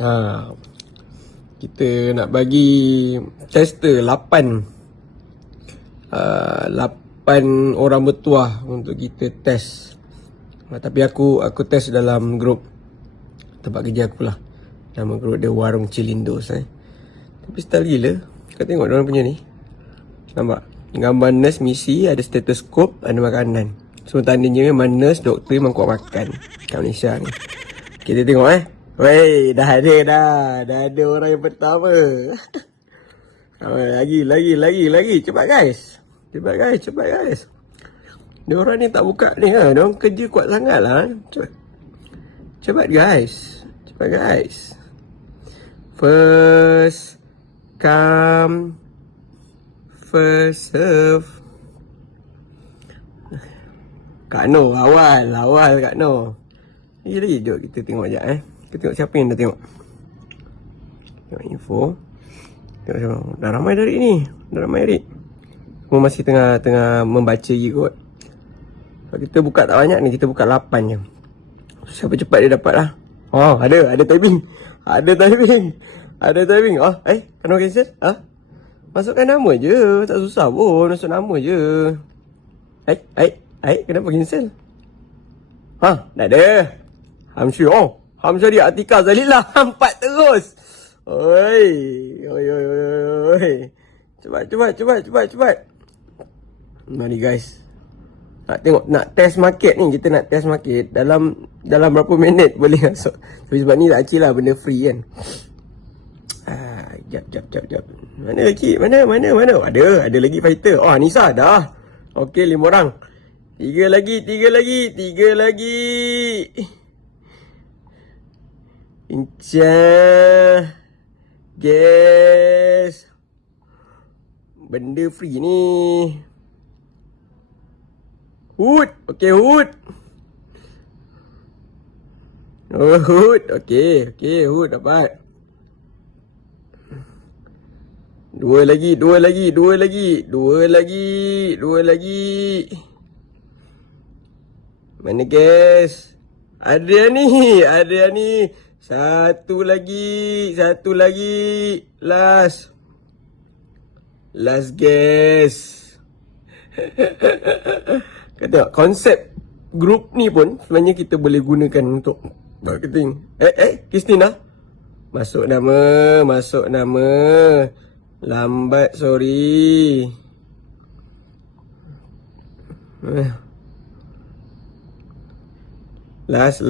Ha, kita nak bagi tester 8 orang bertuah untuk kita test. Tapi aku test dalam grup tempat kerja aku lah. Nama grup dia Warung Cilindos Tapi style gila. Kau tengok diorang punya ni. Nampak? Gambar nurse misi, ada stetoskop, ada makanan. So tandanya memang nurse, doktor memang kuat makan kat Malaysia ni. Kita tengok Wey, dah ada orang yang pertama. Lagi. Cepat guys. Diorang ni tak buka ni lah. Diorang kerja kuat sangat lah. Cepat guys. First come, first serve. Kak Noh, awal Kak Noh. Lagi, jom kita tengok sekejap Kita tengok siapa yang dah tengok. Tengok info. Tengok. Dah ramai dari ni. Semua masih tengah membaca je kot. Kalau kita buka tak banyak ni, kita buka 8 je. Siapa cepat dia dapat lah. Oh, ada timing. Oh, kena cancel? Masukkan nama je. Tak susah pun. Masuk nama je. Kenapa cancel? Dah ada. Hamsyari Atika Zalilah 4 terus. Oi. Cepat. Mari guys. Nak test market ni, kita nak test market dalam berapa minit boleh masuk. Tapi sebab ni tak kira lah, benda free kan. Jap. Mana lagi? Mana? Ada lagi fighter. Oh, Anissa dah. Okey, 5 orang. 3 lagi. Pincang. Guys. Benda free ni. Hood. Okey, Hood. Okey, Hood dapat. 2 lagi. Mana guys? Adriani. Satu lagi. Last guys. Kau tengok konsep grup ni pun sebenarnya kita boleh gunakan untuk marketing. Christina. Masuk nama. Lambat, sorry. Last.